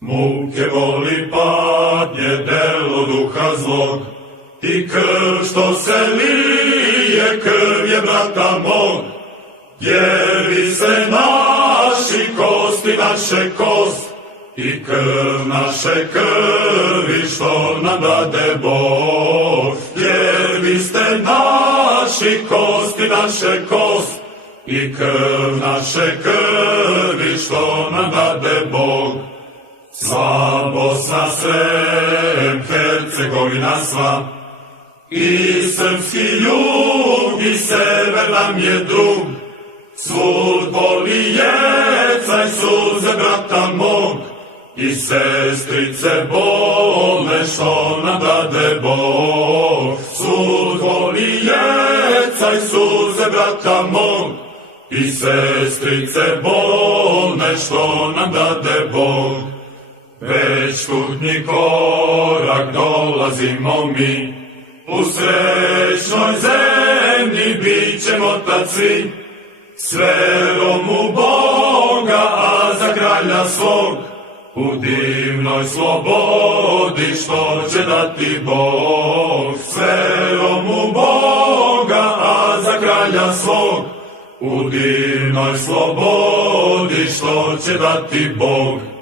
Muke, boli, patnje, delo duha zlog, i krv što se lije, krv je brata mog. Jevi se naši kosti, naše kost, i krv naše krvi što nam dade Bog. Jer vi ste naši kosti, naše kost, i krv naše krvi što nam dade Bog. Sva Bosna, Srem, Hercegovina sva, i srpski jug i sever nam je drug. Svud boli jecaj suze brata mog, i sestrice bolne što nam dade Bog. Svud boli jecaj suze brata mog, i sestrice bolne što nam dade Bog. Već putni korak dolazimo mi, u srećnoj zemlji bit ćemo tad svi, s verom u Boga, a za kralja svog, u divnoj slobodi što će dati Bog. S verom u Boga, a za kralja svog, u divnoj slobodi što će dati Bog.